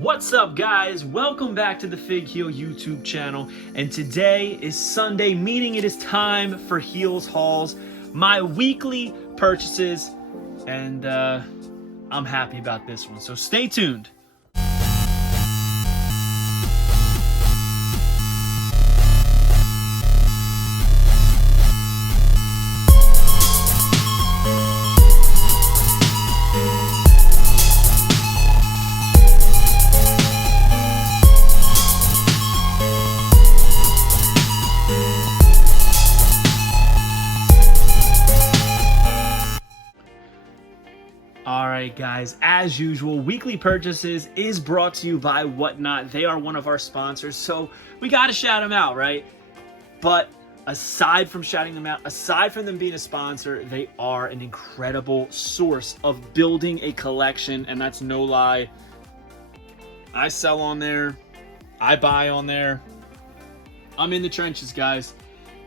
What's up, guys? Welcome back to the Fig Heel YouTube channel, and today is Sunday, meaning it is time for Heels Hauls, my weekly purchases, and I'm happy about this one, so stay tuned. Alright guys, as usual, weekly purchases is brought to you by Whatnot. They are one of our sponsors, so we gotta shout them out, right? But aside from shouting them out, aside from them being a sponsor, they are an incredible source of building a collection, and that's no lie. I sell on there, I buy on there. I'm in the trenches, guys.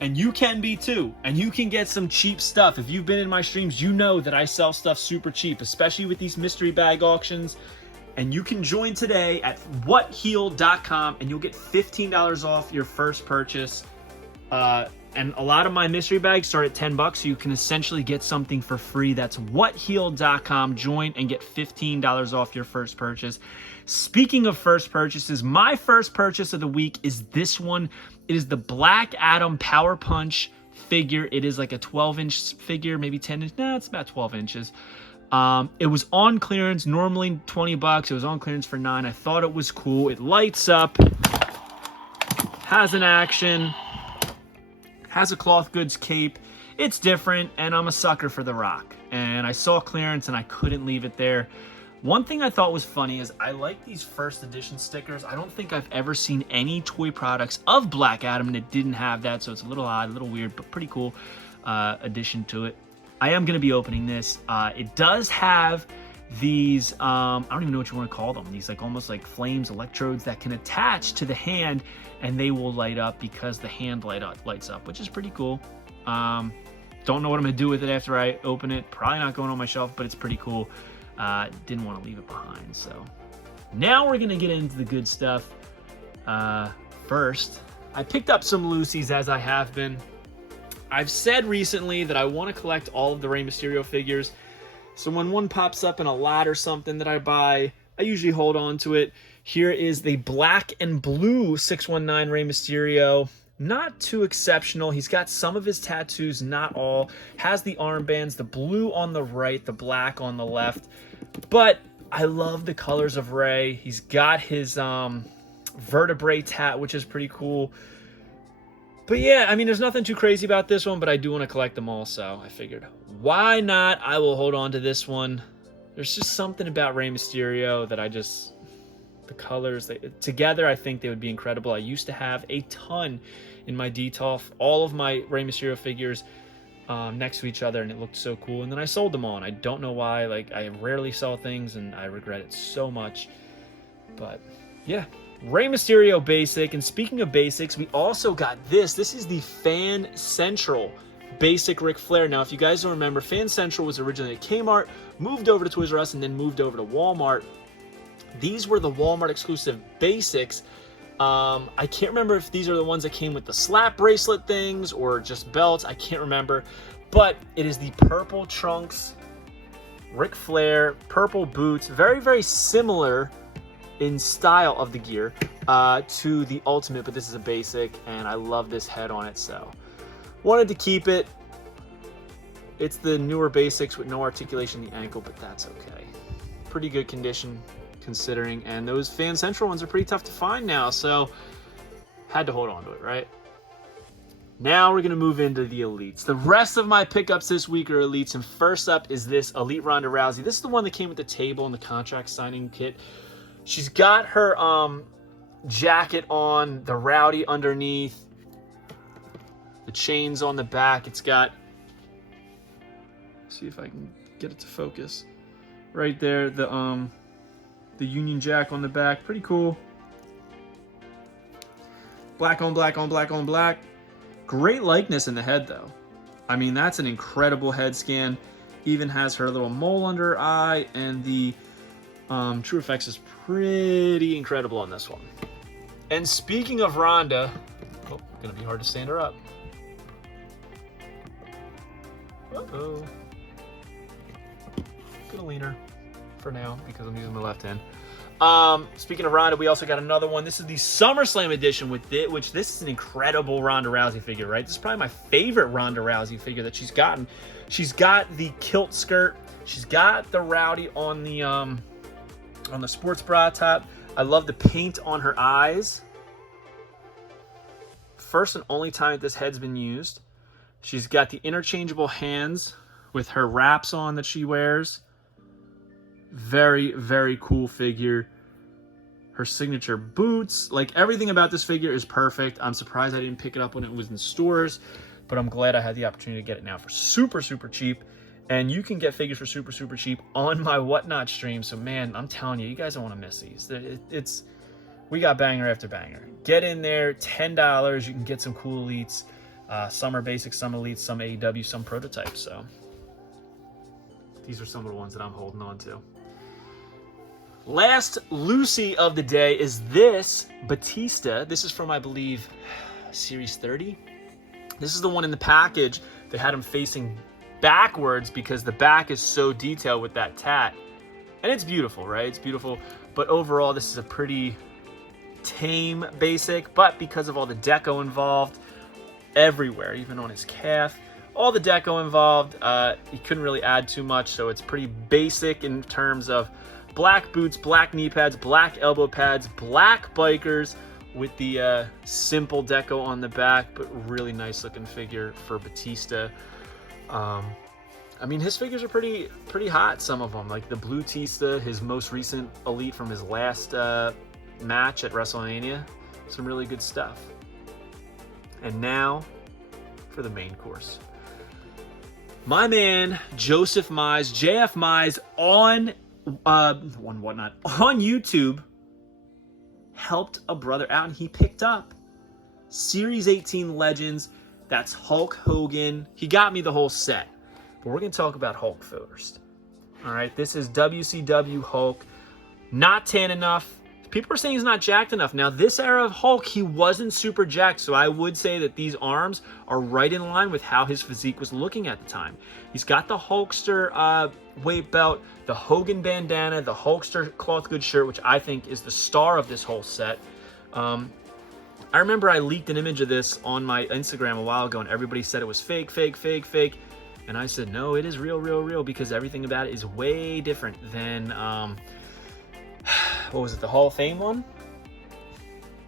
And you can be too, and you can get some cheap stuff. If you've been in my streams, you know that I sell stuff super cheap, especially with these mystery bag auctions. And you can join today at whatheel.com and you'll get $15 off your first purchase. And a lot of my mystery bags start at $10, so you can essentially get something for free. That's whatheel.com. Join and get $15 off your first purchase. Speaking of first purchases, my first purchase of the week is this one. It is the Black Adam Power Punch figure. It is like a 12-inch figure, maybe 10 inch. Nah, it's about 12 inches. It was on clearance, normally $20. It was on clearance for $9. I thought it was cool. It lights up, has an action, has a cloth goods cape. It's different, and I'm a sucker for The Rock. And I saw clearance, and I couldn't leave it there. One thing I thought was funny is I like these first edition stickers. I don't think I've ever seen any toy products of Black Adam that didn't have that, so it's a little odd, a little weird, but pretty cool addition to it. I am going to be opening this. It does have these, I don't even know what you want to call them, these like almost like flames, electrodes that can attach to the hand, and they will light up because the hand lights up, which is pretty cool. Don't know what I'm going to do with it after I open it. Probably not going on my shelf, but it's pretty cool. Didn't want to leave it behind. So now we're gonna get into the good stuff. First, I picked up some loosies, as I have been. I've said recently that I want to collect all of the Rey Mysterio figures, so when one pops up in a lot or something that I buy, I usually hold on to it. Here is the black and blue 619 Rey Mysterio. Not too exceptional. He's got some of his tattoos, not all. Has the armbands, the blue on the right, the black on the left. But I love the colors of Rey. He's got his vertebrae tat, which is pretty cool. But yeah, I mean, there's nothing too crazy about this one, but I do want to collect them all, so I figured, why not? I will hold on to this one. There's just something about Rey Mysterio that I just... The colors, together, I think they would be incredible. I used to have a ton in my DTOF, all of my Rey Mysterio figures next to each other, and it looked so cool. And then I sold them all, and I don't know why. Like, I rarely sell things, and I regret it so much. But yeah, Rey Mysterio basic. And speaking of basics, we also got this. This is the Fan Central basic Ric Flair. Now, if you guys don't remember, Fan Central was originally at Kmart, moved over to Toys R Us, and then moved over to Walmart. These were the Walmart exclusive basics. I can't remember if these are the ones that came with the slap bracelet things or just belts. I can't remember. But it is the purple trunks, Ric Flair, purple boots. Very, very similar in style of the gear to the Ultimate, but this is a basic, and I love this head on it, so wanted to keep it. It's the newer basics with no articulation in the ankle, but that's okay. Pretty good condition considering, and those Fan Central ones are pretty tough to find now, so had to hold on to it, right? Now we're going to move into the Elites. The rest of my pickups this week are Elites, and first up is this Elite Ronda Rousey. This is the one that came with the table and the contract signing kit. She's got her jacket on, the Rowdy underneath, the chains on the back. It's got, see if I can get it to focus. Right there, the Union Jack on the back, pretty cool. Black on black on black on black. Great likeness in the head, though. I mean, that's an incredible head scan. Even has her little mole under her eye and the True Effects is pretty incredible on this one. And speaking of Ronda, oh, gonna be hard to stand her up. Uh-oh. Gonna lean her for now because I'm using my left hand. Speaking of Ronda, we also got another one. This is the SummerSlam edition with it, which this is an incredible Ronda Rousey figure, right? This is probably my favorite Ronda Rousey figure that she's gotten. She's got the kilt skirt. She's got the Rowdy on the sports bra top. I love the paint on her eyes. First and only time that this head's been used. She's got the interchangeable hands with her wraps on that she wears. Very, very cool figure. Her signature boots. Like, everything about this figure is perfect. I'm surprised I didn't pick it up when it was in stores, but I'm glad I had the opportunity to get it now for super, super cheap. And you can get figures for super, super cheap on my Whatnot stream. So, man, I'm telling you, you guys don't want to miss these. We got banger after banger. Get in there, $10. You can get some cool elites. Some are basic, some elites, some AEW, some prototypes. So, these are some of the ones that I'm holding on to. Last Lucy of the day is this Batista. This is from, I believe, Series 30. This is the one in the package that had him facing backwards because the back is so detailed with that tat. And it's beautiful, right? It's beautiful. But overall, this is a pretty tame basic. But because of all the deco involved everywhere, even on his calf, all the deco involved, he couldn't really add too much. So it's pretty basic in terms of black boots, black knee pads, black elbow pads, black bikers with the simple deco on the back, but really nice looking figure for Batista. I mean, his figures are pretty hot, some of them. Like the Blue Tista, his most recent elite from his last match at WrestleMania. Some really good stuff. And now for the main course. My man, Joseph Mize, JF Mize on YouTube helped a brother out, and he picked up Series 18 Legends. That's Hulk Hogan. He got me the whole set, but we're going to talk about Hulk first. All right, this is WCW Hulk. Not tan enough. People are saying he's not jacked enough. Now, this era of Hulk, he wasn't super jacked, so I would say that these arms are right in line with how his physique was looking at the time. He's got the Hulkster weight belt, the Hogan bandana, the Hulkster cloth goods shirt, which I think is the star of this whole set. I remember I leaked an image of this on my Instagram a while ago, and everybody said it was fake, fake, fake, fake. And I said, no, it is real, real, real, because everything about it is way different than... what was it, the Hall of Fame one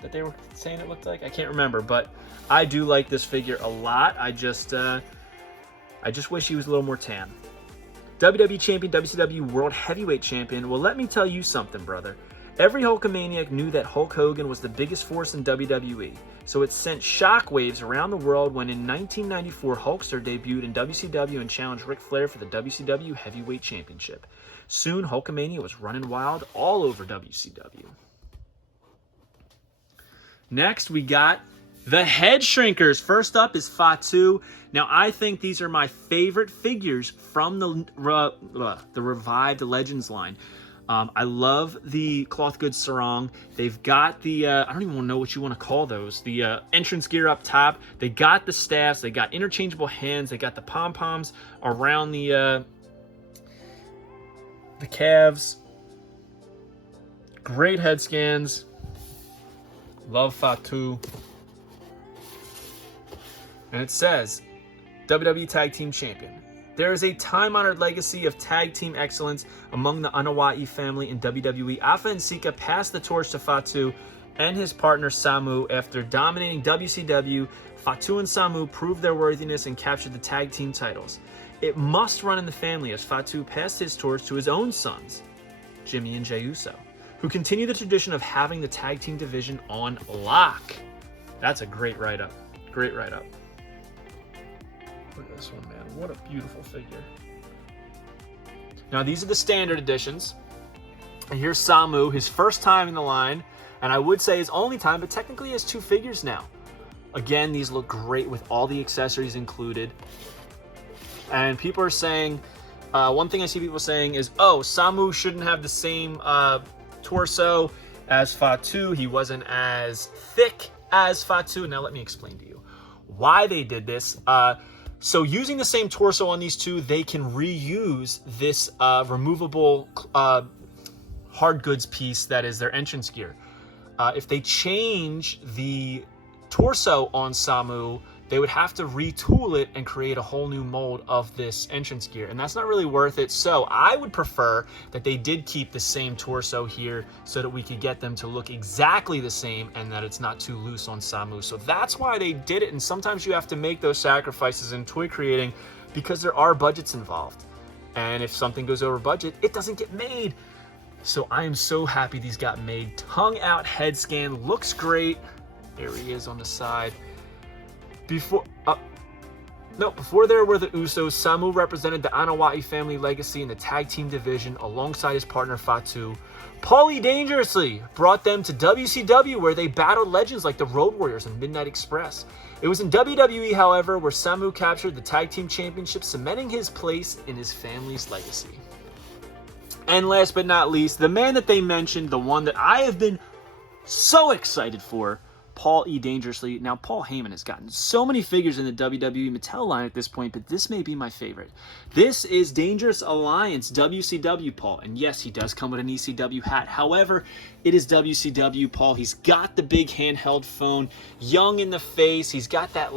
that they were saying it looked like? I can't remember, but I do like this figure a lot. I just wish he was a little more tan. WWE Champion, WCW World Heavyweight Champion. Well, let me tell you something, brother. Every Hulkamaniac knew that Hulk Hogan was the biggest force in WWE, so it sent shockwaves around the world when in 1994 Hulkster debuted in WCW and challenged Ric Flair for the WCW Heavyweight Championship. Soon, Hulkamania was running wild all over WCW. Next, we got the Head Shrinkers. First up is Fatu. Now, I think these are my favorite figures from the revived Legends line. I love the cloth goods sarong. They've got the, I don't even know what you want to call those, the entrance gear up top. They got the staffs. They got interchangeable hands. They got the pom-poms around the calves. Great head scans. Love Fatu. And it says, WWE Tag Team Champion. There is a time-honored legacy of tag team excellence among the Anoa'i family in WWE. Alpha and Sika passed the torch to Fatu and his partner Samu. After dominating WCW, Fatu and Samu proved their worthiness and captured the tag team titles. It must run in the family as Fatu passed his torch to his own sons, Jimmy and Jey Uso, who continue the tradition of having the tag team division on lock. That's a great write-up. Great write-up. Look at this one, man. What a beautiful figure. Now, these are the standard editions. And here's Samu, his first time in the line. And I would say his only time, but technically he has two figures now. Again, these look great with all the accessories included. And people are saying One thing I see people saying is, oh, Samu shouldn't have the same torso as Fatu. He wasn't as thick as Fatu. Now let me explain to you why they did this. So using the same torso on these two, they can reuse this removable hard goods piece that is their entrance gear. If they change the torso on Samu, they would have to retool it and create a whole new mold of this entrance gear, and that's not really worth it. So I would prefer that they did keep the same torso here so that we could get them to look exactly the same and that it's not too loose on Samu. So that's why they did it, and sometimes you have to make those sacrifices in toy creating because there are budgets involved. And if something goes over budget, it doesn't get made. So I am so happy these got made. Tongue out head scan, looks great. There he is on the side. Before there were the Usos, Samu represented the Anawai family legacy in the tag team division alongside his partner Fatu. Paulie Dangerously brought them to WCW, where they battled legends like the Road Warriors and Midnight Express. It was in WWE, however, where Samu captured the tag team championship, cementing his place in his family's legacy. And last but not least, the man that they mentioned, the one that I have been so excited for, Paul E. Dangerously. Now, Paul Heyman has gotten so many figures in the WWE Mattel line at this point, but this may be my favorite. This is Dangerous Alliance WCW Paul. And yes, he does come with an ECW hat. However, it is WCW Paul. He's got the big handheld phone, young in the face. He's got that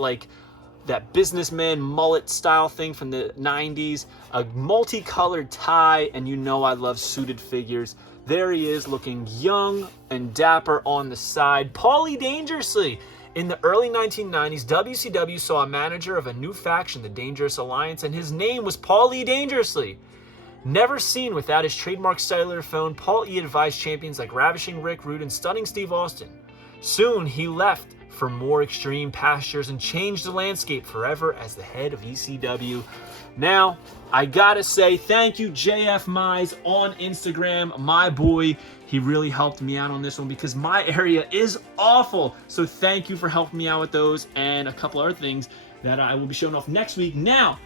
businessman mullet style thing from the 90s, a multicolored tie, and you know I love suited figures. There he is, looking young and dapper on the side. Paulie Dangerously. In the early 1990s, WCW saw a manager of a new faction, the Dangerous Alliance, and his name was Paul E. Dangerously. Never seen without his trademark cellular phone, Paul E. advised champions like Ravishing Rick Rude and Stunning Steve Austin. Soon, he left for more extreme pastures and changed the landscape forever as the head of ECW. Now, I gotta say thank you, JF Mize on Instagram, my boy. He really helped me out on this one because my area is awful. So thank you for helping me out with those and a couple other things that I will be showing off next week. Now,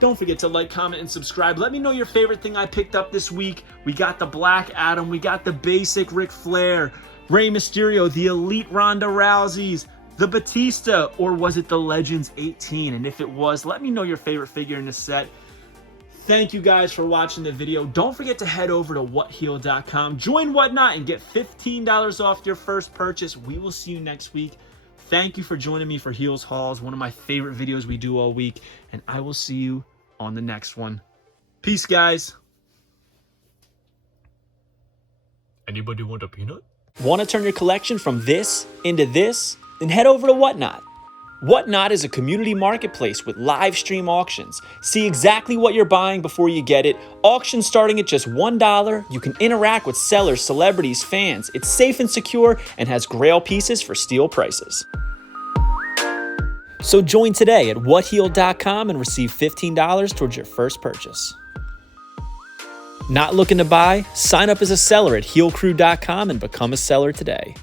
don't forget to like, comment, and subscribe. Let me know your favorite thing I picked up this week. We got the Black Adam, we got the basic Ric Flair, Rey Mysterio, the Elite Ronda Rouseys, the Batista, or was it the Legends 18? And if it was, let me know your favorite figure in the set. Thank you guys for watching the video. Don't forget to head over to whatheel.com, join Whatnot, and get $15 off your first purchase. We will see you next week. Thank you for joining me for Heels Hauls, one of my favorite videos we do all week, and I will see you on the next one. Peace, guys. Anybody want a peanut? Want to turn your collection from this into this? Then head over to Whatnot. Whatnot is a community marketplace with live stream auctions. See exactly what you're buying before you get it. Auctions starting at just $1. You can interact with sellers, celebrities, fans. It's safe and secure and has grail pieces for steal prices. So join today at whatheel.com and receive $15 towards your first purchase. Not looking to buy? Sign up as a seller at heelcrew.com and become a seller today.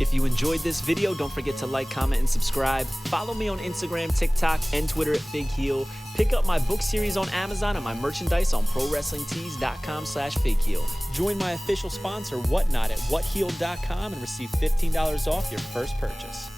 If you enjoyed this video, don't forget to like, comment, and subscribe. Follow me on Instagram, TikTok, and Twitter at FigHeel. Pick up my book series on Amazon and my merchandise on ProWrestlingTees.com/FigHeel. Join my official sponsor, Whatnot, at whatheel.com and receive $15 off your first purchase.